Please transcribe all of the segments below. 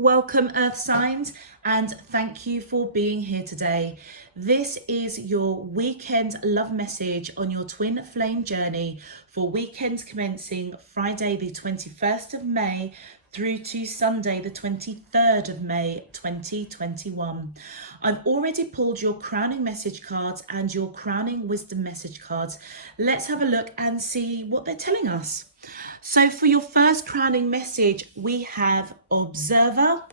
Welcome, Earth signs, and thank you for being here today. This is your weekend love message on your twin flame journey for weekends commencing Friday the 21st of May through to Sunday the 23rd of May 2021. I've already pulled your crowning message cards and your crowning wisdom message cards. Let's have a look and see what they're telling us. So for your first crowning message, we have Observer,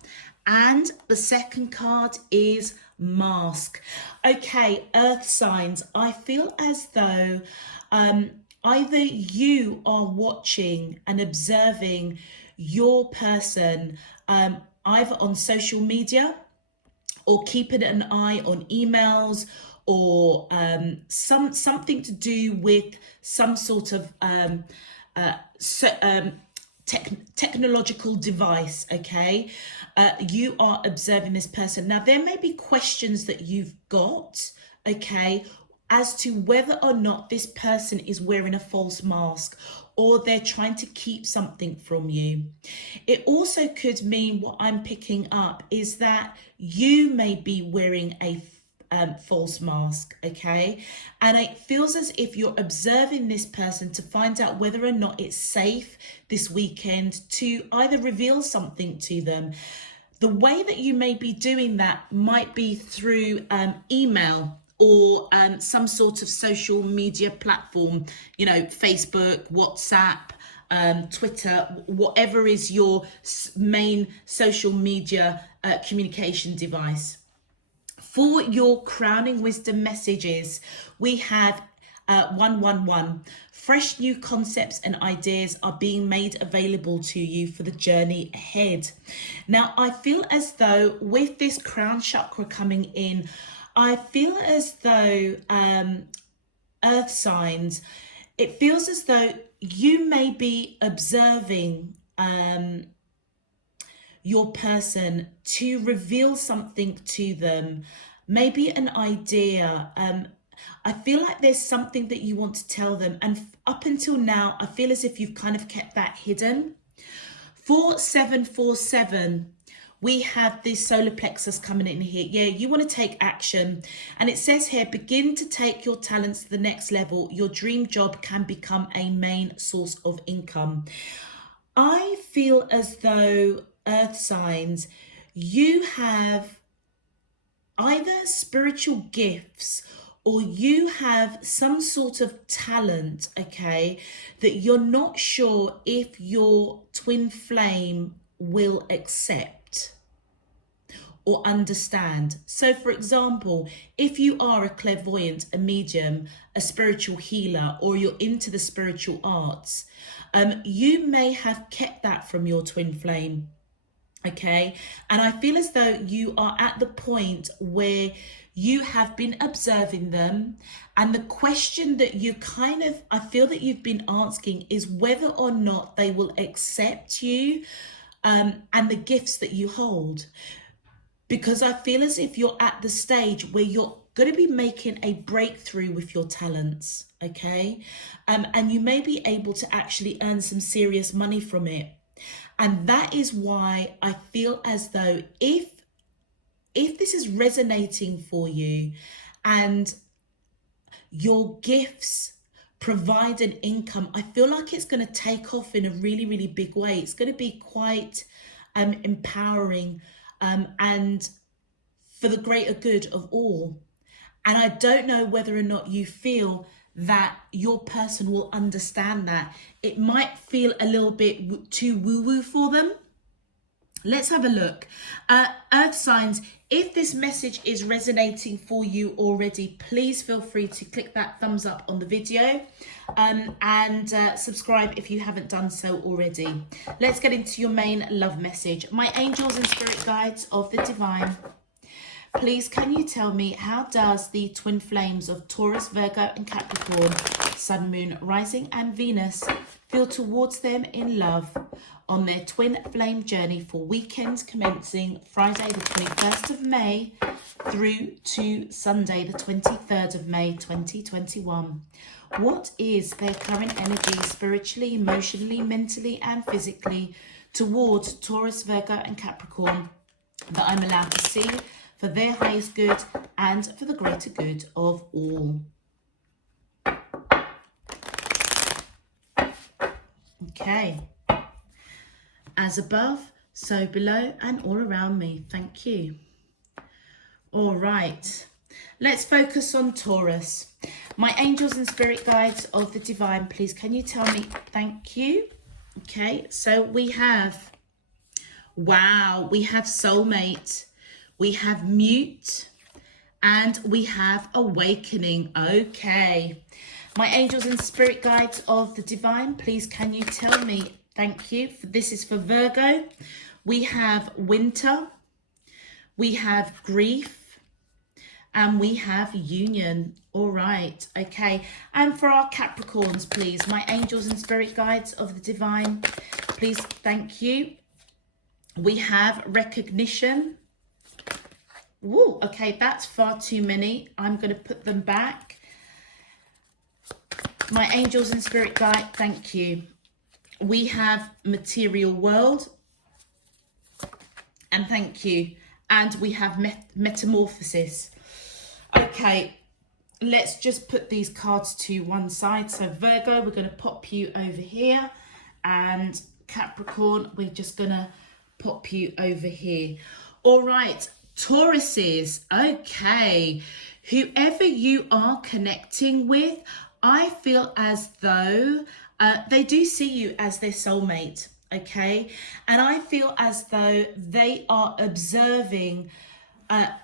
and the second card is Mask. Okay, Earth signs, I feel as though either you are watching and observing your person either on social media or keeping an eye on emails or something to do with some sort of technological device. Okay, you are observing this person. Now there may be questions that you've got, okay, as to whether or not this person is wearing a false mask or they're trying to keep something from you. It also could mean, what I'm picking up is that you may be wearing a false mask, okay? And it feels as if you're observing this person to find out whether or not it's safe this weekend to either reveal something to them. The way that you may be doing that might be through email or some sort of social media platform, you know, Facebook, WhatsApp, Twitter, whatever is your main social media communication device. For your crowning wisdom messages, we have 111. Fresh new concepts and ideas are being made available to you for the journey ahead. Now, I feel as though with this crown chakra coming in, I feel as though Earth signs, it feels as though you may be observing your person to reveal something to them, maybe an idea. I feel like there's something that you want to tell them, and up until now I feel as if you've kind of kept that hidden. 4747, we have this solar plexus coming in here. Yeah, you want to take action, and it says here, begin to take your talents to the next level. Your dream job can become a main source of income. I feel as though, Earth signs, you have either spiritual gifts or you have some sort of talent, okay, that you're not sure if your twin flame will accept or understand. So for example, if you are a clairvoyant, a medium, a spiritual healer, or you're into the spiritual arts, you may have kept that from your twin flame. Okay, and I feel as though you are at the point where you have been observing them, and the question that you I feel that you've been asking is whether or not they will accept you and the gifts that you hold. Because I feel as if you're at the stage where you're going to be making a breakthrough with your talents, okay? And you may be able to actually earn some serious money from it. And that is why I feel as though if this is resonating for you and your gifts provide an income, I feel like it's going to take off in a really, really big way. It's going to be quite empowering and for the greater good of all. And I don't know whether or not you feel that your person will understand that. It might feel a little bit too woo-woo for them. Let's have a look. Earth signs, if this message is resonating for you already, please feel free to click that thumbs up on the video and subscribe if you haven't done so already. Let's get into your main love message. My angels and spirit guides of the divine, please can you tell me, how does the twin flames of Taurus, Virgo and Capricorn, Sun, Moon, Rising and Venus feel towards them in love on their twin flame journey for weekends commencing Friday the 21st of May through to Sunday the 23rd of May 2021? What is their current energy spiritually, emotionally, mentally and physically towards Taurus, Virgo and Capricorn that I'm allowed to see for their highest good and for the greater good of all. Okay. As above, so below and all around me. Thank you. All right. Let's focus on Taurus. My angels and spirit guides of the divine, please, can you tell me? Thank you. Okay, so we have, wow, we have soulmate, we have mute, and we have awakening. Okay. My angels and spirit guides of the divine, please, can you tell me? Thank you. This is for Virgo. We have winter, we have grief, and we have union. All right. Okay. And for our Capricorns, please, my angels and spirit guides of the divine, please, thank you. We have recognition. Woo, okay, that's far too many. I'm going to put them back. My angels and spirit guide, thank you. We have material world. And thank you. And we have metamorphosis. Okay, let's just put these cards to one side. So Virgo, we're going to pop you over here. And Capricorn, we're just going to pop you over here. All right, Tauruses. Okay, whoever you are connecting with, I feel as though they do see you as their soulmate. Okay, and I feel as though they are observing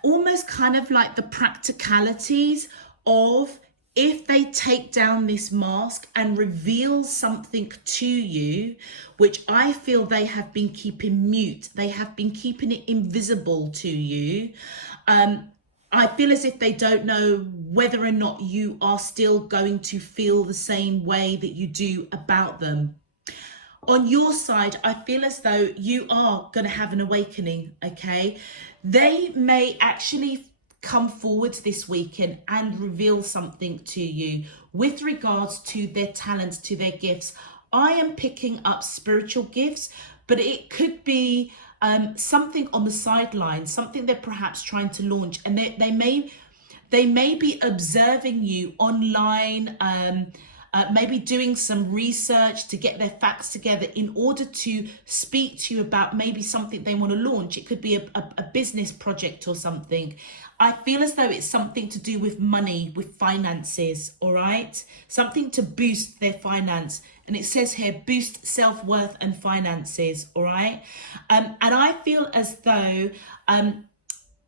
almost kind of like the practicalities of if they take down this mask and reveal something to you, which I feel they have been keeping mute, they have been keeping it invisible to you. I feel as if they don't know whether or not you are still going to feel the same way that you do about them. On your side, I feel as though you are going to have an awakening, okay? They may actually come forward this weekend and reveal something to you with regards to their talents, to their gifts. I am picking up spiritual gifts, but it could be something on the sidelines, something they're perhaps trying to launch, and they may be observing you online, maybe doing some research to get their facts together in order to speak to you about maybe something they want to launch. It could be a business project or something. I feel as though it's something to do with money, with finances, all right? Something to boost their finance. And it says here, boost self-worth and finances, all right? And I feel as though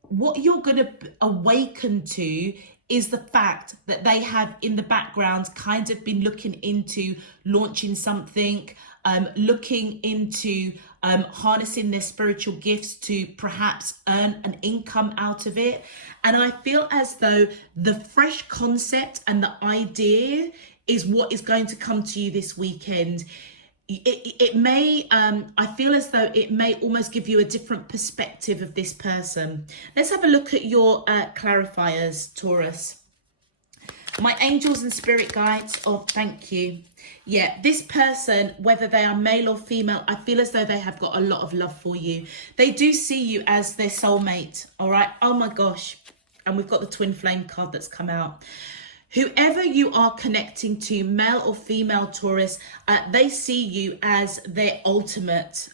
what you're going to awaken to is the fact that they have in the background kind of been looking into launching something, looking into harnessing their spiritual gifts to perhaps earn an income out of it. And I feel as though the fresh concept and the idea is what is going to come to you this weekend. It may, I feel as though it may almost give you a different perspective of this person. Let's have a look at your clarifiers, Taurus. My angels and spirit guides, oh, thank you. Yeah, this person, whether they are male or female, I feel as though they have got a lot of love for you. They do see you as their soulmate, all right? Oh my gosh. And we've got the twin flame card that's come out. Whoever you are connecting to, male or female Taurus, they see you as their ultimate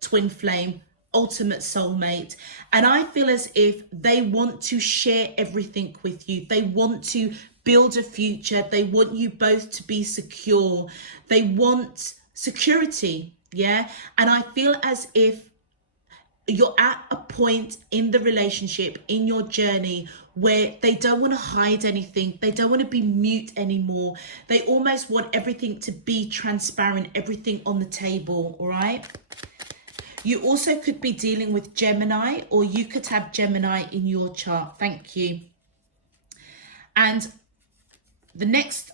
twin flame, ultimate soulmate. And I feel as if they want to share everything with you. They want to build a future. They want you both to be secure. They want security, yeah? And I feel as if you're at a point in the relationship, in your journey, where they don't want to hide anything. They don't want to be mute anymore. They almost want everything to be transparent, everything on the table, all right? You also could be dealing with Gemini, or you could have Gemini in your chart. Thank you. And the next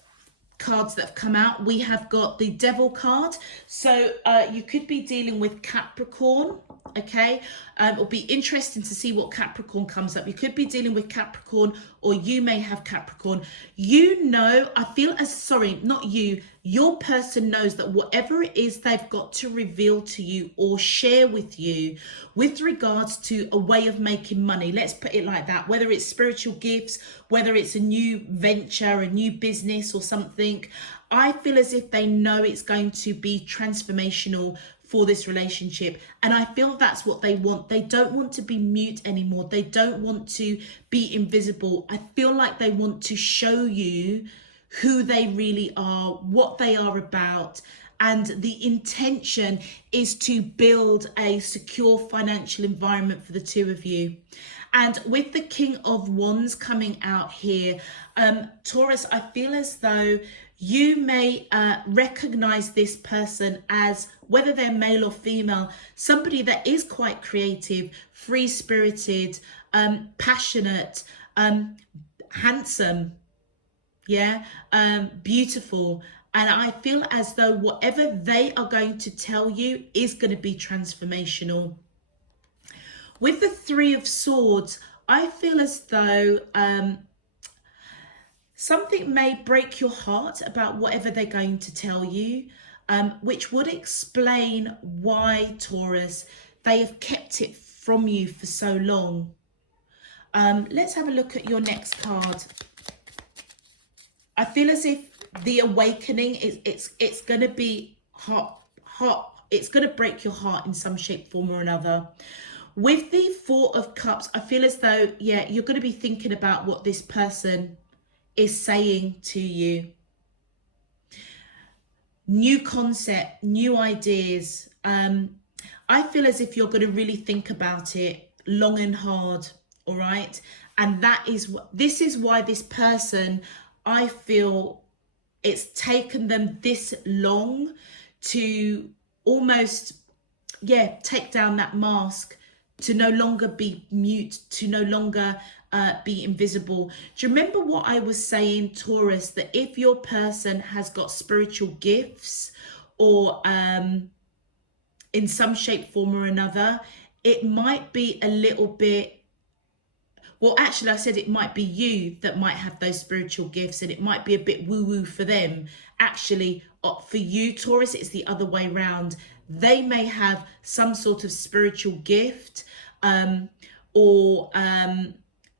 cards that have come out, we have got the Devil card. So you could be dealing with Capricorn, okay? It'll be interesting to see what Capricorn comes up. You could be dealing with Capricorn, or you may have Capricorn. You know, I feel as, sorry, not you, your person knows that whatever it is they've got to reveal to you or share with you with regards to a way of making money, let's put it like that, whether it's spiritual gifts, whether it's a new venture, a new business or something, I feel as if they know it's going to be transformational for this relationship. And I feel that's what they want. They don't want to be mute anymore. They don't want to be invisible. I feel like they want to show you who they really are, what they are about. And the intention is to build a secure financial environment for the two of you. And with the King of Wands coming out here, Taurus, I feel as though you may recognize this person as, whether they're male or female, somebody that is quite creative, free-spirited, passionate, handsome, beautiful. And I feel as though whatever they are going to tell you is going to be transformational. With the Three of Swords, I feel as though something may break your heart about whatever they're going to tell you, which would explain why, Taurus, they have kept it from you for so long. Let's have a look at your next card. I feel as if the awakening it's going to be hot. It's going to break your heart in some shape, form or another. With the Four of Cups, I feel as though, you're going to be thinking about what this person is saying to you. New concept, new ideas. I feel as if you're going to really think about it long and hard, all right? And this is why this person, I feel it's taken them this long to almost, take down that mask, to no longer be mute, to no longer be invisible. Do you remember what I was saying, Taurus, that if your person has got spiritual gifts or in some shape, form or another, it might be a little bit, well, actually, I said it might be you that might have those spiritual gifts and it might be a bit woo-woo for them. Actually, for you, Taurus, it's the other way around. They may have some sort of spiritual gift or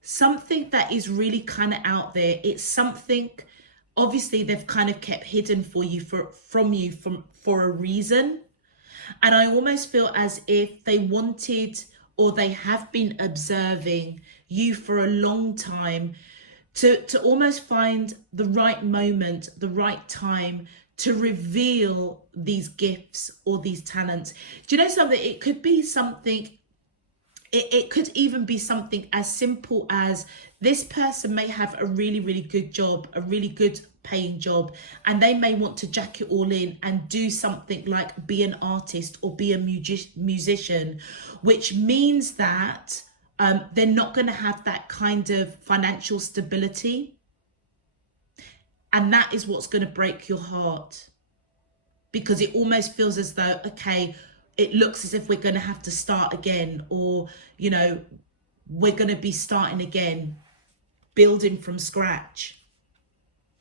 something that is really kind of out there. It's something, obviously, they've kind of kept hidden from you for a reason. And I almost feel as if they wanted, or they have been observing you for a long time to almost find the right moment, the right time to reveal these gifts or these talents. Do you know something? It could be something, it could even be something as simple as this person may have a really, really good job, a really good paying job, and they may want to jack it all in and do something like be an artist or be a musician, which means that they're not going to have that kind of financial stability. And that is what's going to break your heart, because it almost feels as though, okay, it looks as if we're going to have to start again, or, you know, we're going to be starting again, building from scratch.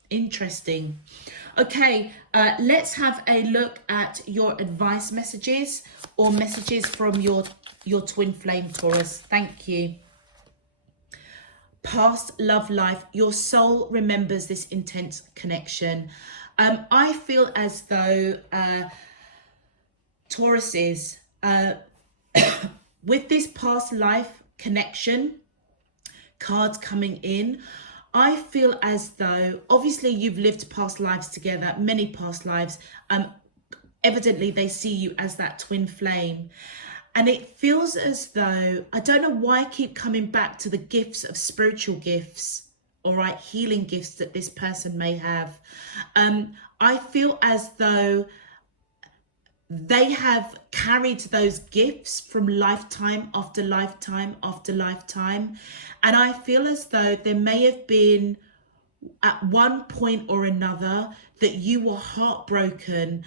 Interesting. Okay, let's have a look at your advice messages or messages from your twin flame, Taurus. Thank you. Past love life, your soul remembers this intense connection. I feel as though Tauruses, with this past life connection cards coming in, I feel as though, obviously you've lived past lives together, many past lives. Evidently they see you as that twin flame. And it feels as though, I don't know why I keep coming back to the gifts of spiritual gifts, all right, healing gifts that this person may have. I feel as though they have carried those gifts from lifetime after lifetime after lifetime. And I feel as though there may have been at one point or another that you were heartbroken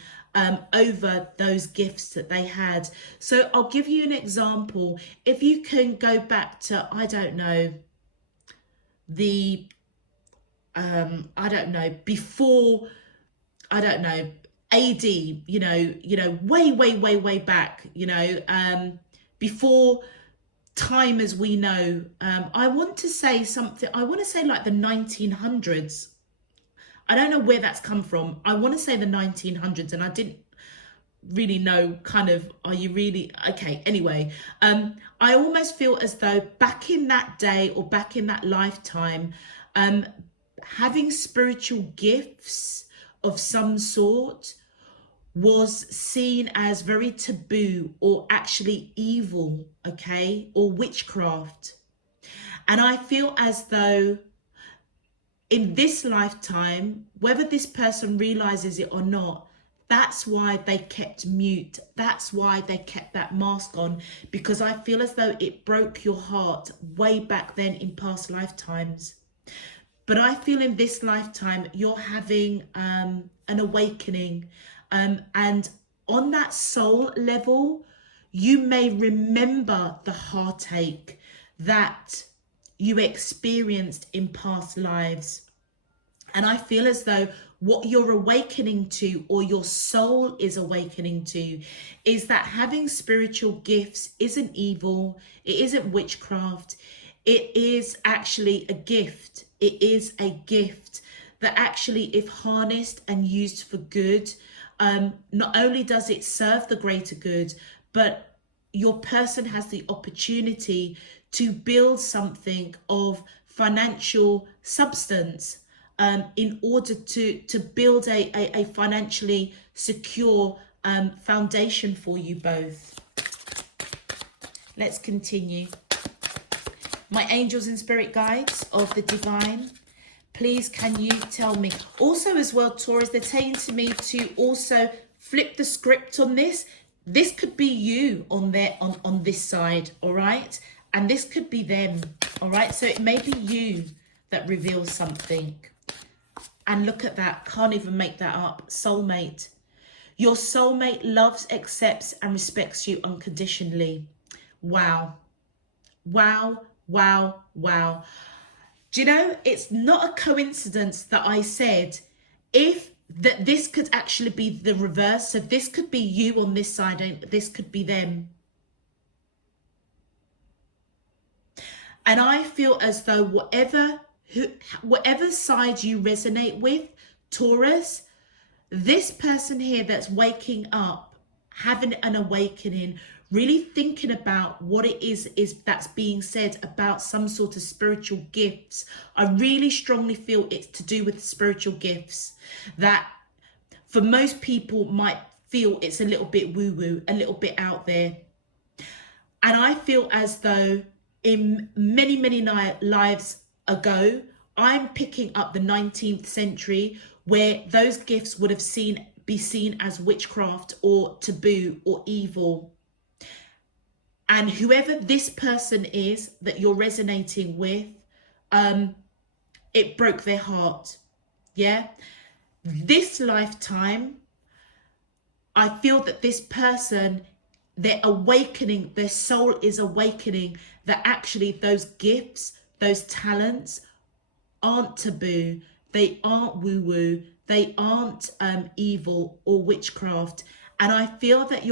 over those gifts that they had. So I'll give you an example. If you can go back to, I don't know, before, I don't know, AD, way back, before time as we know. I want to say something, I want to say like the 1900s. I don't know where that's come from. I want to say the 1900s, and I didn't really know kind of, are you really okay? Anyway, I almost feel as though back in that day or back in that lifetime, having spiritual gifts of some sort was seen as very taboo or actually evil, okay, or witchcraft. And I feel as though in this lifetime, whether this person realizes it or not, that's why they kept mute. That's why they kept that mask on, because I feel as though it broke your heart way back then in past lifetimes. But I feel in this lifetime, you're having an awakening. And on that soul level, you may remember the heartache that you experienced in past lives. And I feel as though what you're awakening to, or your soul is awakening to, is that having spiritual gifts isn't evil. It isn't witchcraft. It is actually a gift. It is a gift that actually, if harnessed and used for good, not only does it serve the greater good, but your person has the opportunity to build something of financial substance in order to build a financially secure foundation for you both. Let's continue. My angels and spirit guides of the divine, please can you tell me also as well, Taurus, they're saying to me to also flip the script on this. This could be you on this side, all right, and this could be them, all right. So it may be you that reveals something. And look at that, can't even make that up. Soulmate. Your soulmate loves, accepts and respects you unconditionally. Wow. Wow. Wow, wow. Do you know, it's not a coincidence that I said that this could actually be the reverse. So this could be you on this side and this could be them. And I feel as though whatever side you resonate with, Taurus, this person here that's waking up, having an awakening, really thinking about what it is that's being said about some sort of spiritual gifts. I really strongly feel it's to do with spiritual gifts that for most people might feel it's a little bit woo-woo, a little bit out there. And I feel as though in many lives ago, I'm picking up the 19th century where those gifts would have be seen as witchcraft or taboo or evil. And whoever this person is that you're resonating with, it broke their heart. Yeah. This lifetime, I feel that this person, they're awakening, their soul is awakening that actually those gifts, those talents aren't taboo. They aren't woo-woo. They aren't evil or witchcraft. And I feel that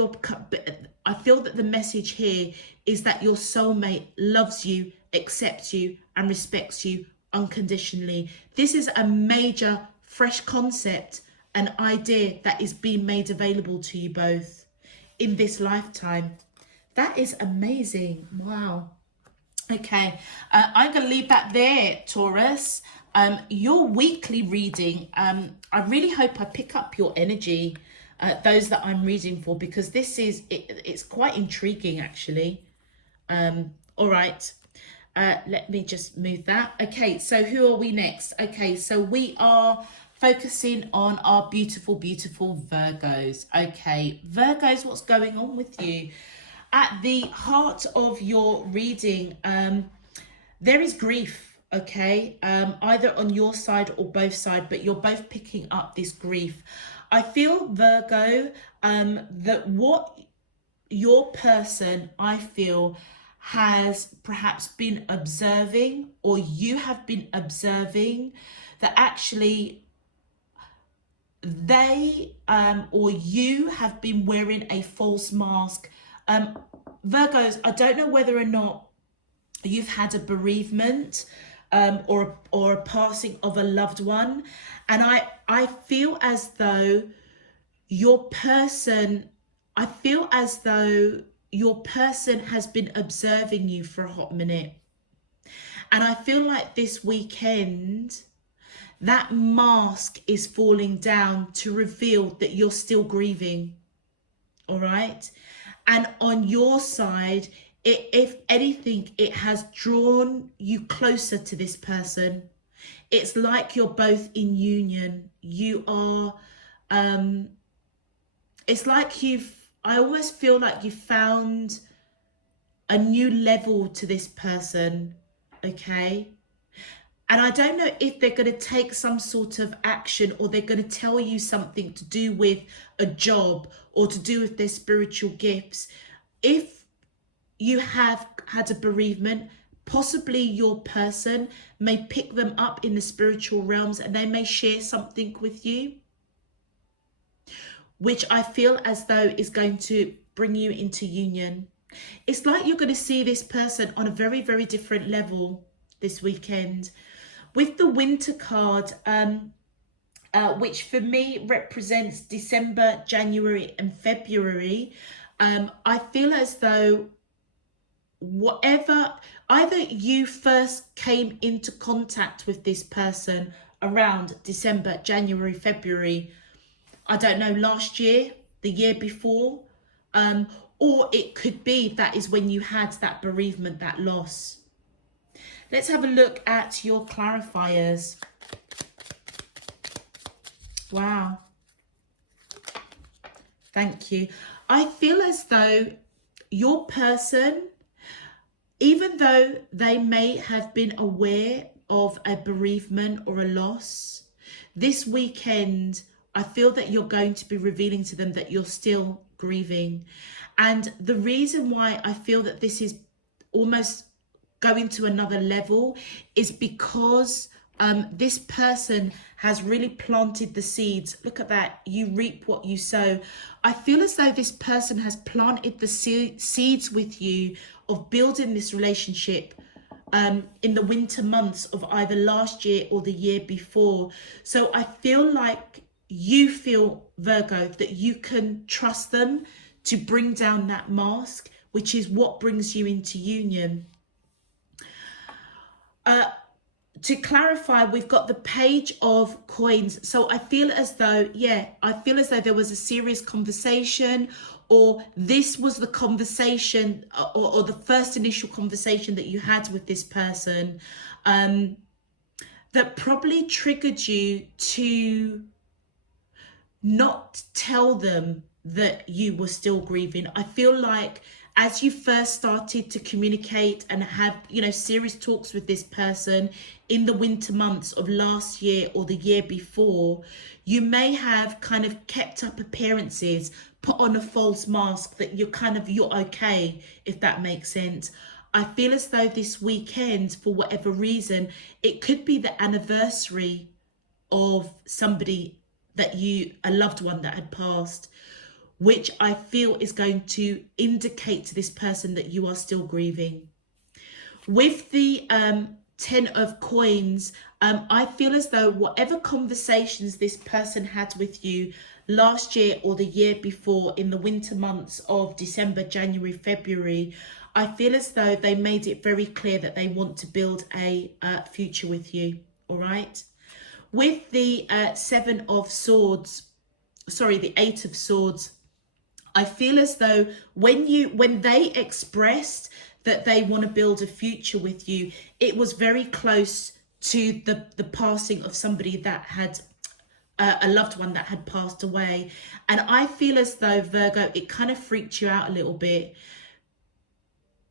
the message here is that your soulmate loves you, accepts you, and respects you unconditionally. This is a major, fresh concept, an idea that is being made available to you both in this lifetime. That is amazing. Wow. Okay, I'm going to leave that there, Taurus. Your weekly reading, I really hope I pick up your energy. Those that I'm reading for, because this is it's quite intriguing actually. All right, let me just move that. Okay, so who are we next? Okay, so we are focusing on our beautiful Virgos. Okay, Virgos, what's going on with you? At the heart of your reading, there is grief. okay, either on your side or both sides, but you're both picking up this grief. I feel, Virgo, that what your person, I feel, has perhaps been observing, or you have been observing, that actually they or you have been wearing a false mask. Virgos, I don't know whether or not you've had a bereavement, or a passing of a loved one, and I feel as though your person, I feel as though your person has been observing you for a hot minute, and I feel like this weekend that mask is falling down to reveal that you're still grieving. All right, and on your side, if anything, it has drawn you closer to this person. It's like you're both in union. You are, it's like I almost feel like you found a new level to this person, okay? And I don't know if they're going to take some sort of action, or they're going to tell you something to do with a job or to do with their spiritual gifts. If you have had a bereavement, possibly your person may pick them up in the spiritual realms, and they may share something with you, which I feel as though is going to bring you into union. It's like you're going to see this person on a very, very different level this weekend. With the Winter card, which for me represents December, January and February, I feel as though whatever, either you first came into contact with this person around December, January, February, I don't know, last year, the year before, or it could be that is when you had that bereavement, that loss. Let's have a look at your clarifiers. Wow. Thank you. I feel as though your person, even though they may have been aware of a bereavement or a loss, this weekend, I feel that you're going to be revealing to them that you're still grieving. And the reason why I feel that this is almost going to another level is because this person has really planted the seeds. Look at that. You reap what you sow. I feel as though this person has planted the seeds with you of building this relationship in the winter months of either last year or the year before. So I feel like you feel, Virgo, that you can trust them to bring down that mask, which is what brings you into union. To clarify, we've got the Page of Coins. So I feel as though, I feel as though there was a serious conversation, or this was the conversation or the first initial conversation that you had with this person, that probably triggered you to not tell them that you were still grieving. I feel like as you first started to communicate and have, serious talks with this person in the winter months of last year or the year before, you may have kind of kept up appearances, put on a false mask that you're okay, if that makes sense. I feel as though this weekend, for whatever reason, it could be the anniversary of somebody a loved one that had passed, which I feel is going to indicate to this person that you are still grieving. With the 10 of Coins, I feel as though whatever conversations this person had with you last year or the year before in the winter months of December, January, February, I feel as though they made it very clear that they want to build a future with you, all right? With the 8 of Swords, I feel as though when they expressed that they want to build a future with you, it was very close to the passing of somebody that had a loved one that had passed away. And I feel as though, Virgo, it kind of freaked you out a little bit,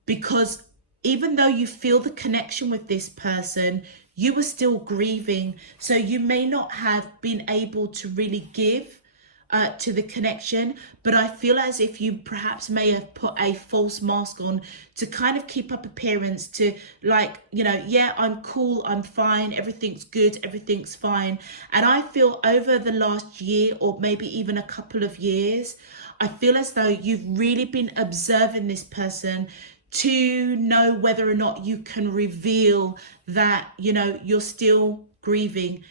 because even though you feel the connection with this person, you were still grieving. So you may not have been able to really give to the connection, but I feel as if you perhaps may have put a false mask on to kind of keep up appearance, to like, you know, yeah, I'm cool, I'm fine, everything's good, everything's fine. And I feel over the last year, or maybe even a couple of years, I feel as though you've really been observing this person to know whether or not you can reveal that, you know, you're still grieving,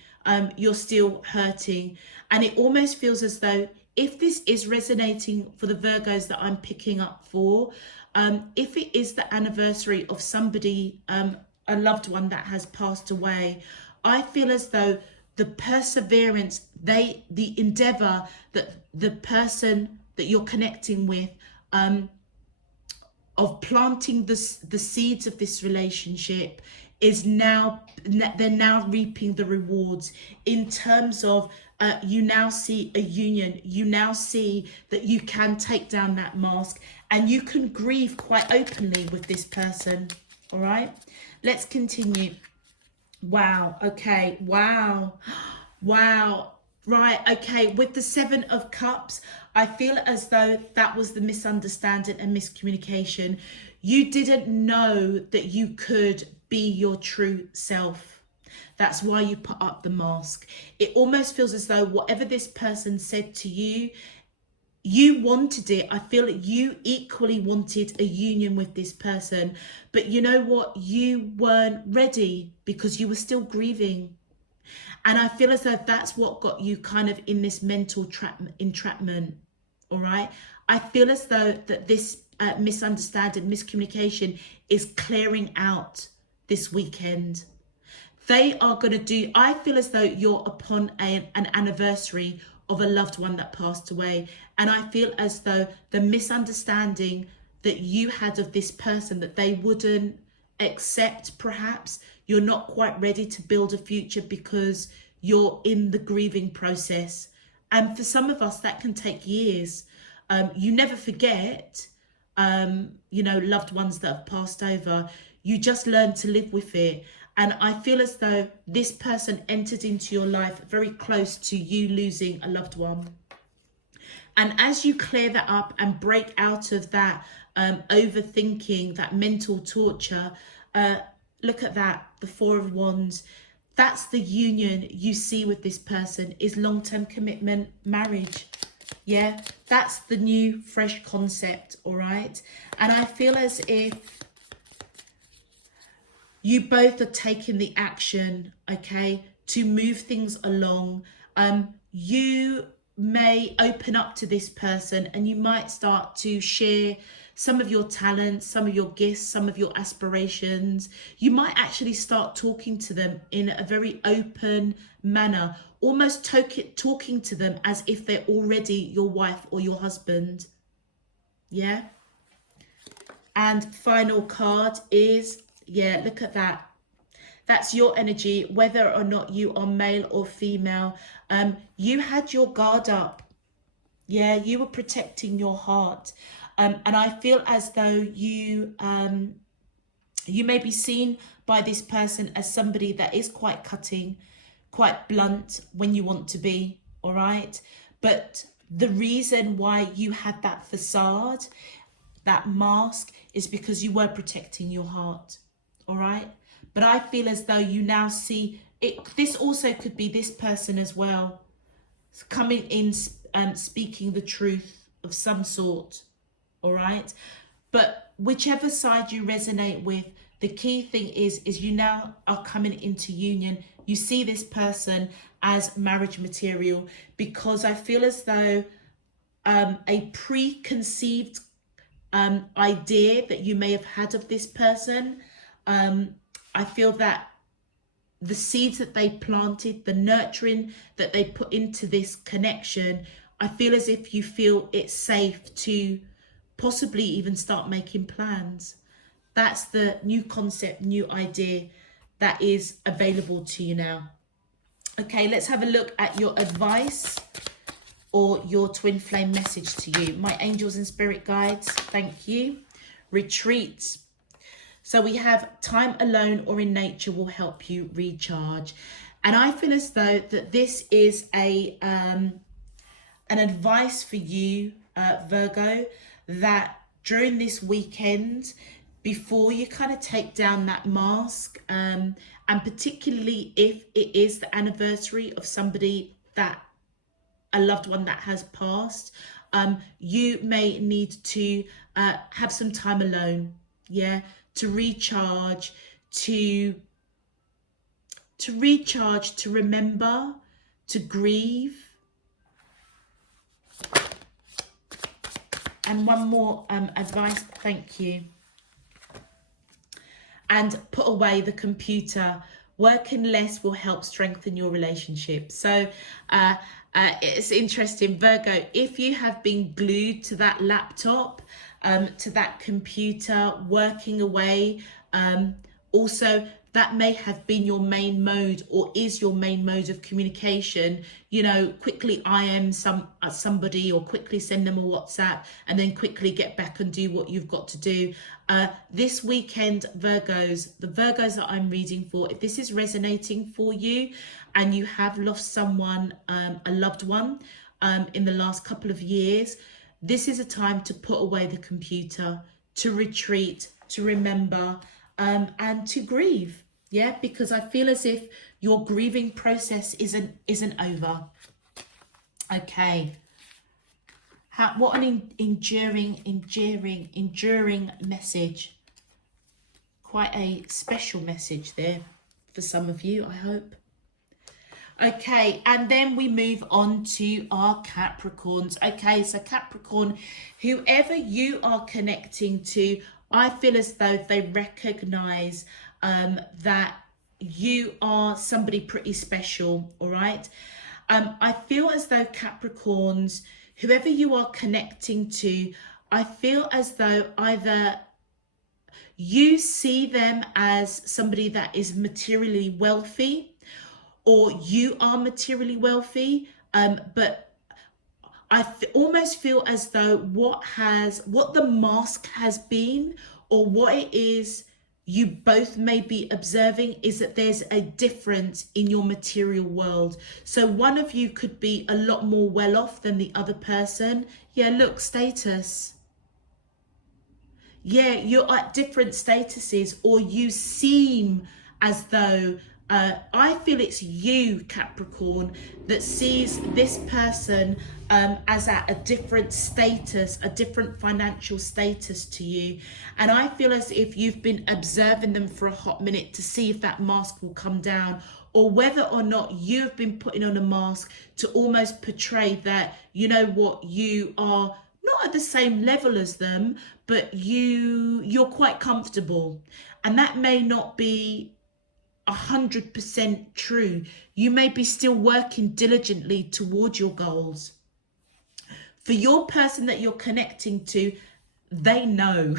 you're still hurting. And it almost feels as though, if this is resonating for the Virgos that I'm picking up for, if it is the anniversary of somebody, a loved one that has passed away, I feel as though the perseverance, the endeavor that the person that you're connecting with, of planting the seeds of this relationship, is now, they're now reaping the rewards in terms of you now see a union. You now see that you can take down that mask and you can grieve quite openly with this person. All right, let's continue. Wow. Okay. Wow. Wow. Right. Okay. With the 7 of Cups, I feel as though that was the misunderstanding and miscommunication. You didn't know that you could be your true self. That's why you put up the mask. It almost feels as though whatever this person said to you, you wanted it. I feel that you equally wanted a union with this person. But you know what? You weren't ready because you were still grieving. And I feel as though that's what got you kind of in this mental entrapment. All right. I feel as though that this misunderstanding, miscommunication is clearing out this weekend. They are going to do, I feel as though you're upon an anniversary of a loved one that passed away. And I feel as though the misunderstanding that you had of this person, that they wouldn't accept, perhaps you're not quite ready to build a future because you're in the grieving process. And for some of us, that can take years. You never forget, you know, loved ones that have passed over. You just learn to live with it. And I feel as though this person entered into your life very close to you losing a loved one. And as you clear that up and break out of that overthinking, that mental torture, look at that, the 4 of Wands. That's the union you see with this person, is long-term commitment, marriage. Yeah, that's the new, fresh concept, all right? And I feel as if you both are taking the action, okay, to move things along. You may open up to this person and you might start to share some of your talents, some of your gifts, some of your aspirations. You might actually start talking to them in a very open manner, almost talking to them as if they're already your wife or your husband. Yeah. And final card is, yeah, look at that. That's your energy, whether or not you are male or female. You had your guard up. Yeah, you were protecting your heart. And I feel as though you may be seen by this person as somebody that is quite cutting, quite blunt when you want to be, all right? But the reason why you had that facade, that mask, is because you were protecting your heart, all right? But I feel as though you now see it. This also could be this person as well, coming in and speaking the truth of some sort, all right? But whichever side you resonate with, the key thing is you now are coming into union. You see this person as marriage material, because I feel as though a preconceived idea that you may have had of this person, I feel that the seeds that they planted, the nurturing that they put into this connection, I feel as if you feel it's safe to possibly even start making plans. That's the new concept, new idea that is available to you now. Okay, let's have a look at your advice or your twin flame message to you. My angels and spirit guides, thank you. Retreat. So we have time alone or in nature will help you recharge. And I feel as though that this is an advice for you, Virgo, that during this weekend, before you kind of take down that mask, and particularly if it is the anniversary of somebody that, a loved one that has passed, you may need to have some time alone, yeah, to recharge, to recharge, to remember, to grieve. And one more advice, thank you. And put away the computer. Working less will help strengthen your relationship. So it's interesting, Virgo, if you have been glued to that laptop, to that computer, working away, also that may have been your main mode or is your main mode of communication. You know, quickly IM somebody or quickly send them a WhatsApp and then quickly get back and do what you've got to do. This weekend, Virgos, the Virgos that I'm reading for, if this is resonating for you and you have lost someone, a loved one, in the last couple of years, this is a time to put away the computer, to retreat, to remember, and to grieve. Yeah, because I feel as if your grieving process isn't over. Okay. What an enduring message. Quite a special message there for some of you, I hope. Okay, and then we move on to our Capricorns. Okay, so Capricorn, whoever you are connecting to, I feel as though they recognize that you are somebody pretty special, all right? I feel as though Capricorns, whoever you are connecting to, I feel as though either you see them as somebody that is materially wealthy, or you are materially wealthy, but I almost feel as though what the mask has been, or what it is you both may be observing, is that there's a difference in your material world. So one of you could be a lot more well off than the other person. Yeah, look, status. Yeah, you're at different statuses, or you seem as though, I feel it's you, Capricorn, that sees this person as at a different status, a different financial status to you. And I feel as if you've been observing them for a hot minute to see if that mask will come down, or whether or not you've been putting on a mask to almost portray that, you know what, you are not at the same level as them, but you're quite comfortable. And that may not be 100% true. You may be still working diligently toward your goals. For your person that you're connecting to, they know.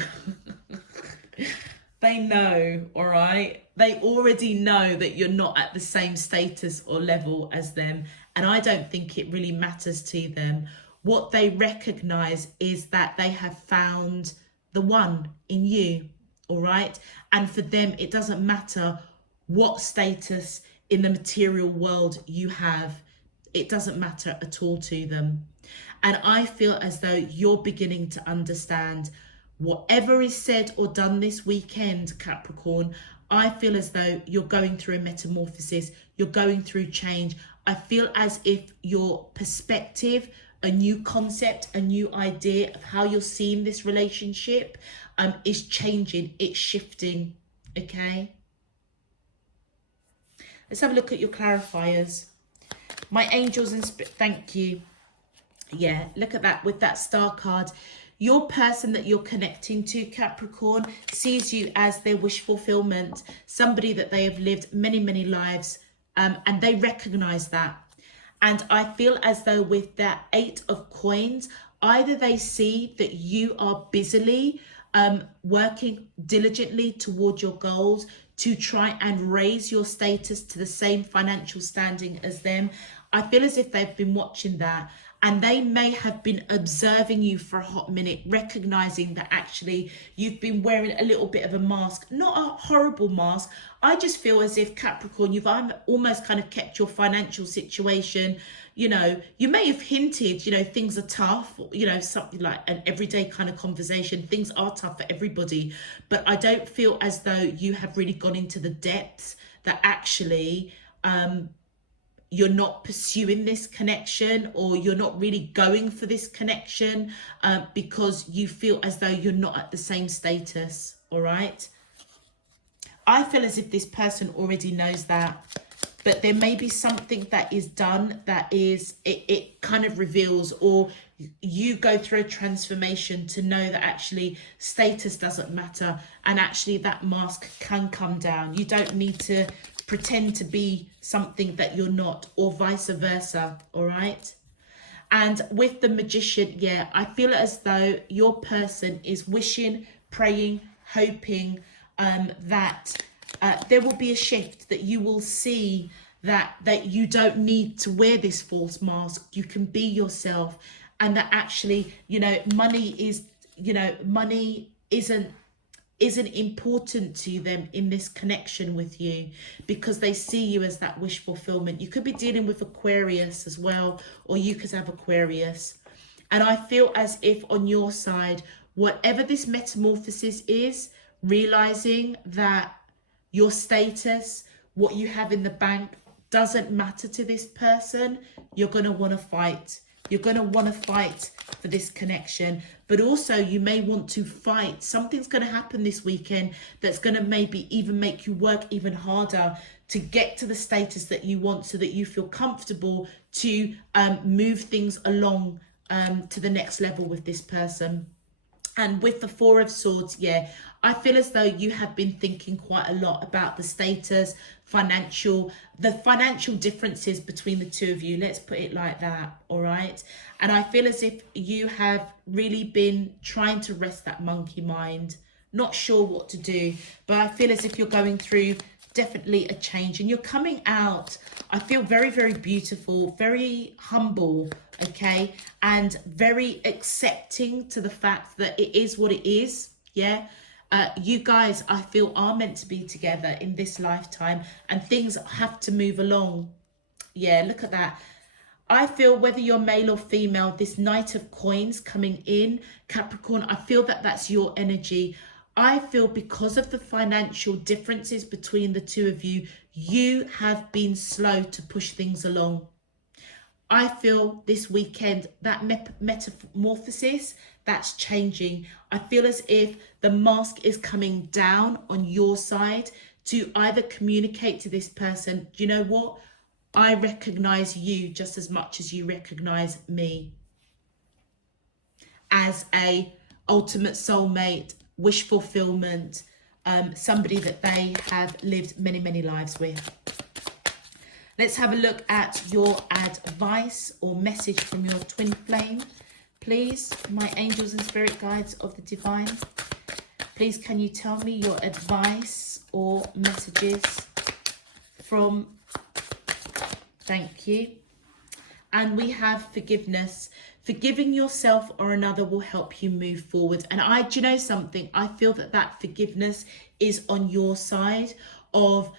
They know, all right? They already know that you're not at the same status or level as them. And I don't think it really matters to them. What they recognize is that they have found the one in you, all right? And for them, it doesn't matter what status in the material world you have. It doesn't matter at all to them. And I feel as though you're beginning to understand whatever is said or done this weekend, Capricorn. I feel as though you're going through a metamorphosis. You're going through change. I feel as if your perspective, a new concept, a new idea of how you're seeing this relationship is changing. It's shifting, okay? Let's have a look at your clarifiers. My angels and spirit, thank you. Yeah, look at that with that star card. Your person that you're connecting to, Capricorn, sees you as their wish fulfillment, somebody that they have lived many, many lives, and they recognize that. And I feel as though with that 8 of coins, either they see that you are busily working diligently toward your goals to try and raise your status to the same financial standing as them. I feel as if they've been watching that, And they may have been observing you for a hot minute, recognizing that actually you've been wearing a little bit of a mask, not a horrible mask. I just feel as if, Capricorn, you've almost kind of kept your financial situation, you know, you may have hinted, you know, things are tough, you know, something like an everyday kind of conversation. Things are tough for everybody, but I don't feel as though you have really gone into the depths that actually, you're not pursuing this connection, or you're not really going for this connection because you feel as though you're not at the same status. All right. I feel as if this person already knows that, but there may be something that is done that is, it kind of reveals, or you go through a transformation to know that actually status doesn't matter, and actually that mask can come down. You don't need to pretend to be something that you're not, or vice versa. All right. And with the Magician, yeah, I feel as though your person is wishing, praying, hoping that there will be a shift, that you will see that you don't need to wear this false mask. You can be yourself, and that actually, you know, money is, you know, money isn't important to them in this connection with you, because they see you as that wish fulfillment. You could be dealing with Aquarius as well, or you could have Aquarius. And I feel as if on your side, whatever this metamorphosis is, realizing that your status, what you have in the bank, doesn't matter to this person, you're going to want to fight. You're going to want to fight for this connection, but also you may want to fight. Something's going to happen this weekend that's going to maybe even make you work even harder to get to the status that you want, so that you feel comfortable to move things along to the next level with this person. And with the Four of Swords, yeah, I feel as though you have been thinking quite a lot about the status, the financial differences between the two of you. Let's put it like that, all right? And I feel as if you have really been trying to rest that monkey mind, not sure what to do, but I feel as if you're going through definitely a change, and you're coming out, I feel, very, very beautiful, very humble, okay, and very accepting to the fact that it is what it is. Yeah, you guys, I feel, are meant to be together in this lifetime, and things have to move along. Yeah, look at that. I feel, whether you're male or female, this Knight of Coins coming in, Capricorn, I feel that that's your energy. I feel because of the financial differences between the two of you, you have been slow to push things along. I feel this weekend that metamorphosis, that's changing. I feel as if the mask is coming down on your side to either communicate to this person, do you know what? I recognize you just as much as you recognize me as a ultimate soulmate, wish fulfillment, somebody that they have lived many, many lives with. Let's have a look at your advice or message from your twin flame. Please, my angels and spirit guides of the divine, please can you tell me your advice or messages from, thank you. And we have forgiveness. Forgiving yourself or another will help you move forward. And do you know something? I feel that forgiveness is on your side of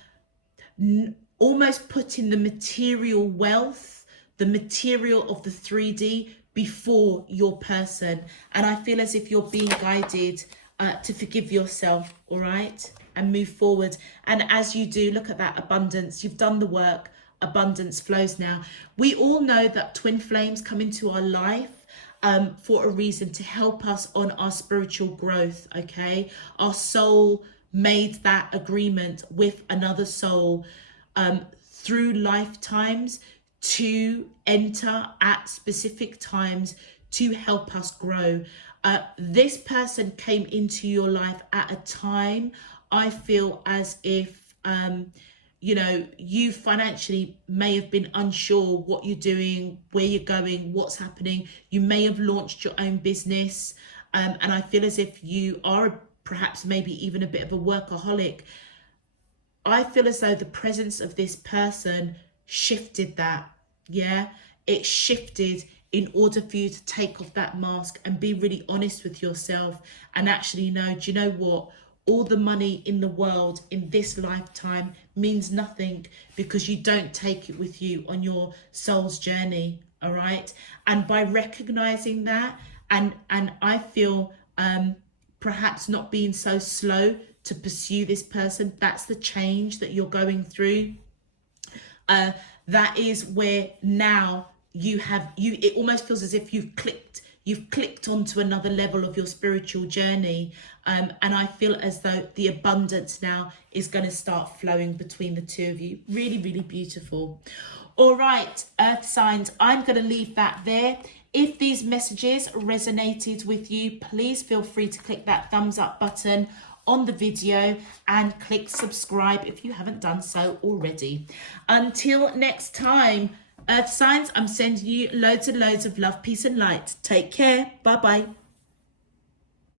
almost putting the material wealth, the material of the 3D before your person. And I feel as if you're being guided to forgive yourself, all right? And move forward. And as you do, look at that abundance. You've done the work. Abundance flows now. We all know that twin flames come into our life for a reason, to help us on our spiritual growth, okay? Our soul made that agreement with another soul through lifetimes to enter at specific times to help us grow. This person came into your life at a time, I feel as if you know, you financially may have been unsure what you're doing, where you're going, what's happening. You may have launched your own business. And I feel as if you are perhaps maybe even a bit of a workaholic. I feel as though the presence of this person shifted that. Yeah, it shifted in order for you to take off that mask and be really honest with yourself and actually know, do you know what? All the money in the world in this lifetime means nothing because you don't take it with you on your soul's journey, all right? And by recognizing that, and I feel perhaps not being so slow to pursue this person, that's the change that you're going through. That is where now it almost feels as if you've clicked onto another level of your spiritual journey, and I feel as though the abundance now is going to start flowing between the two of you. Really, really beautiful. All right, earth signs, I'm going to leave that there. If these messages resonated with you, please feel free to click that thumbs up button on the video and click subscribe if you haven't done so already. Until next time, earth signs, I'm sending you loads and loads of love, peace and light. Take care. Bye bye.